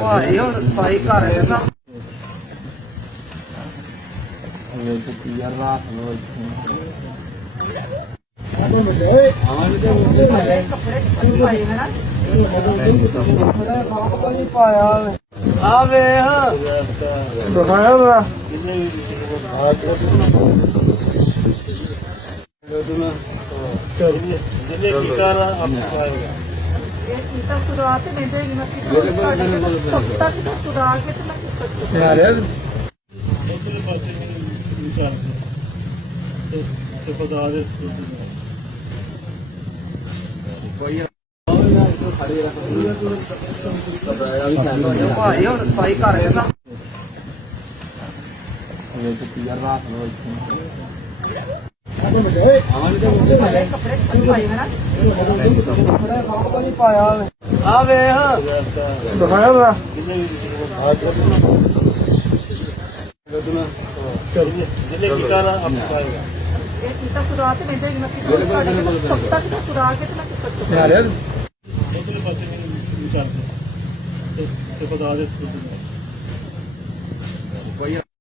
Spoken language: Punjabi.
ਭਾਈ ਹੁਣ ਸਫਾਈ ਕਰ ਰਹੇ ਸਾਂ। ਆ ਵੇਖ ਦਿਖਾਇਆ ਵਾ ਜਿੰਨੇ ਕੀਤਾ ਨਾ ਇਹ ਕੀਤਾ ਖੁਦਾ ਤੇ ਨਹੀਂ ਦੇਗੀ ਨਸੀ ਛੋਟਾ ਕਿ ਖੁਦਾ ਕੇ ਤੇ ਮੈਂ ਯਾਰ ਉਧਰਲੇ ਪਾਸੇ ਵਿਚਾਰ ਤੇ ਖੁਦਾ ਦੇ ਕੋਈ ਭਾਈ ਹੁਣ ਸਫਾਈ ਕਰ ਰਹੇ ਸਾਂ। ਆ ਵੇਖ ਦਿਖਾਇਆ ਵਾ ਜਿੰਨੇ ਕੀਤਾ ਨਾ ਇਹ ਕੀਤਾ ਖੁਦਾ ਤੇ ਨਹੀਂ ਦੇਗੀ ਨਸੀ ਛੋਟਾ ਕਿ ਖੁਦਾ ਕੇ ਤੇ ਮੈਂ ਯਾਰ ਉਧਰਲੇ ਪਾਸੇ ਵਿਚਾਰ ਤੇ ਖੁਦਾ ਦੇ